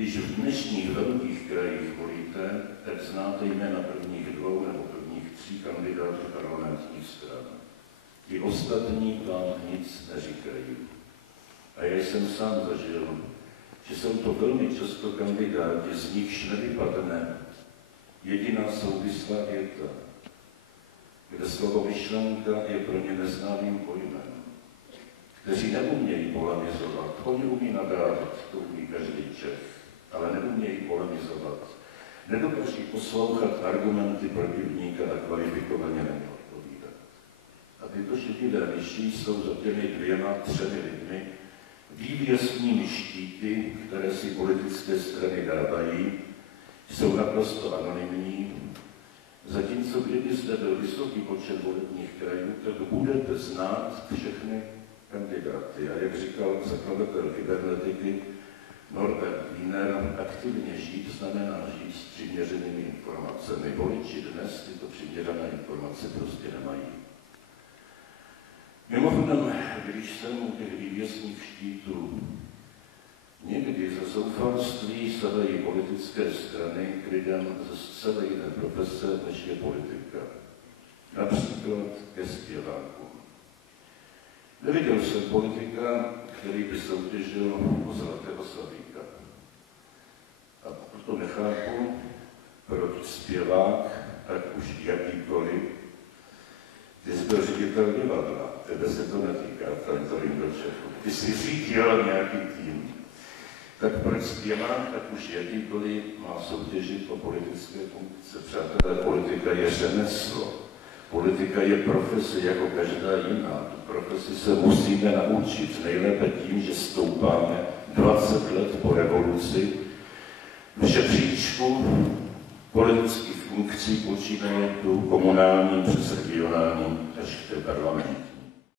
Když v dnešních velkých krajích volíte, tak znáte jména prvních 2 nebo prvních 3 kandidátů parlamentních stran. Ti ostatní vám nic neříkají. A já jsem sám zažil, že jsou to velmi často kandidáti, z nichž nevypadne jediná souvislá věta, kde slovo myšlenka je pro ně neznámým pojmem, kteří neumějí polemizovat. Oni umí nadávat, to umí každý Čech, ale neumějí polemizovat. Nedokáží poslouchat argumenty protivníka a kvalifikovaně neodpovídat. A tyto šedivě myši jsou za těmi 2, 3 lidmi vývěsnými štíty, které si politické strany dávají, jsou naprosto anonymní, zatímco kdyby zde byl vysoký počet volebních krajů, tak budete znát všechny kandidáty. A jak říkal zakladatel kybernetiky Norbert Wiener, aktivně žít znamená žít s přiměřenými informacemi. Voliči dnes tyto přiměřené informace prostě nemají. Mimochodem, když jsem u těch vývěsných štítů, někdy za zoufalství sahají politické strany k lidem ze zcela jiné profese, než je politika. Například ke zpěvákům. Neviděl jsem politika, který by soutěžil o Zlatého Slavíka. A proto nechápu, proč zpěvák, ať už jakýkoliv, ty jsi byl ředitel divadla, tebe se to netýká, Frantorín do Čechu. Ty jsi řídil nějaký tým. Tak proč zpěvák, ať už jakýkoliv, má soutěžit o politické funkce? Přátelé, politika je řemeslo. Politika je profese jako každá jiná. Tu profesi se musíme naučit nejlépe tím, že stoupáme 20 let po revoluci v žebříčku politických funkcí počínaje tu komunální přes regionální až k té parlamentní.